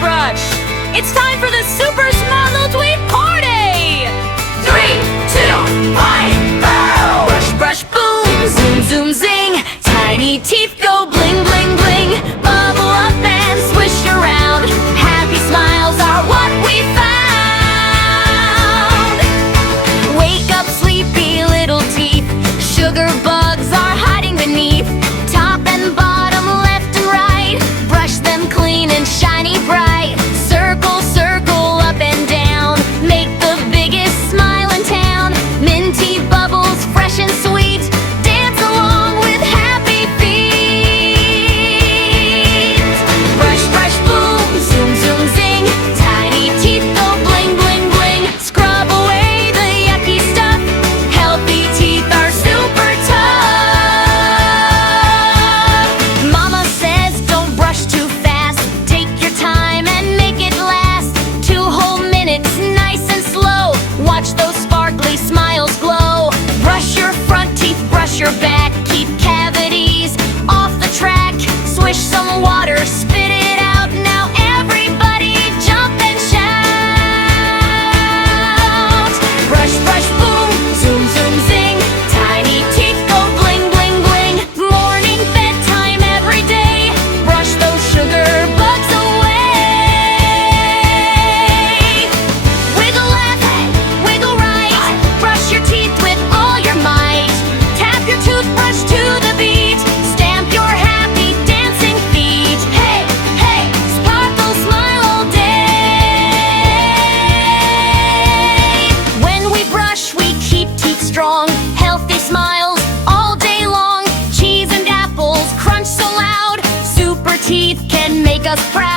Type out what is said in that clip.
toothbrush. It's time for the Super Smart Little Tweet Party! 3, 2, 1, go! Brush, brush, boom, zoom, zoom, zing. Tiny teeth go bling, bling, bling. Bubble up and swish around. Happy smiles are what we found. Wake up, sleepy little teeth. Sugar bugs are hiding beneath. Top and bottom, left and right. Brush them clean and shiny bright. Circle, circle, up and down. Make the biggest smile in town. Minty bubbles, fresh and sweet. Dance along with happy feet. Brush, brush, boom, zoom, zoom, zing. Tiny teeth go bling, bling, bling. Scrub away the yucky stuff. Healthy teeth are super tough. Mama says don't brush too fast. Take your time and make it last 2 whole minutes, nice and slow. Watch those sparkly smiles glow. Brush your front teeth, brush your back. Keep cavities off the track. Swish some water, spit it out. Now everybody jump and shout. Brush, brush, boom, zoom, zoom, zing. Tiny teeth go bling, bling, bling. Morning, bedtime, every day. Brush those sugar bugs away. Wiggle left, wiggle right. Brush your teeth with all your might. Tap your toothbrush to the beat. Stamp your happy dancing feet. Hey, hey, sparkle, smile all day. When we brush, we keep teeth strong. Healthy smiles all day long. Cheese and apples crunch so loud. Super teeth can make us proud.